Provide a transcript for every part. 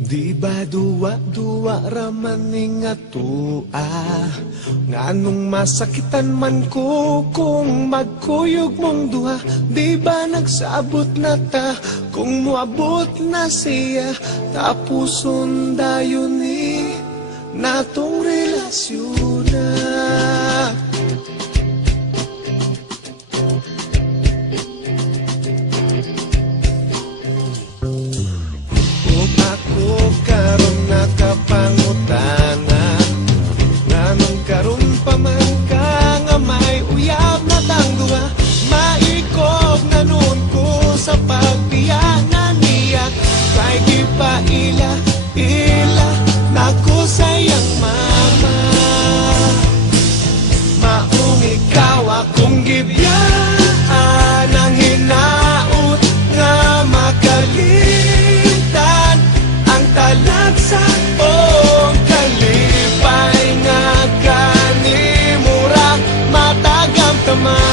Di ba duwa-duwa raman nga tua, nganong masakitan man ko kung magkuyog mong duha. Di ba nagsabot na ta kung muabot na siya, tapuson dayon ni natong relasyon na. Karon nakapangutana, nganong karon pa man ka nga may uyab na tangduha. Maikog na nun ko sa pagbiyanan niya, kay gipaila nako sayang mama. Maong ikaw akong gibiyaan, ang hinaot nga makalimtan ang talagsa o kalipay nga kanimura matagam taman.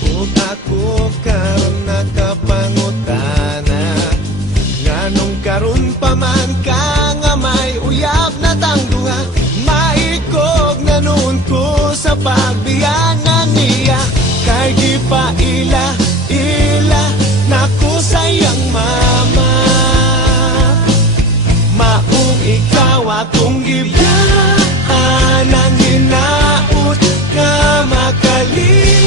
Kung ako karon nakapangutana, nganong karon pa man ka nga may uyab na tangduha. Maikog na nun ko sa pagbiyanan niya, kay gipaila nako sayang mama. Maong ikaw akong gibiyaan, ang hinaot nga makalitan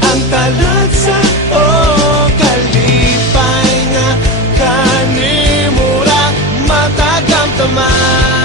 ang talagsa o kalipay nga kanimura matagam taman.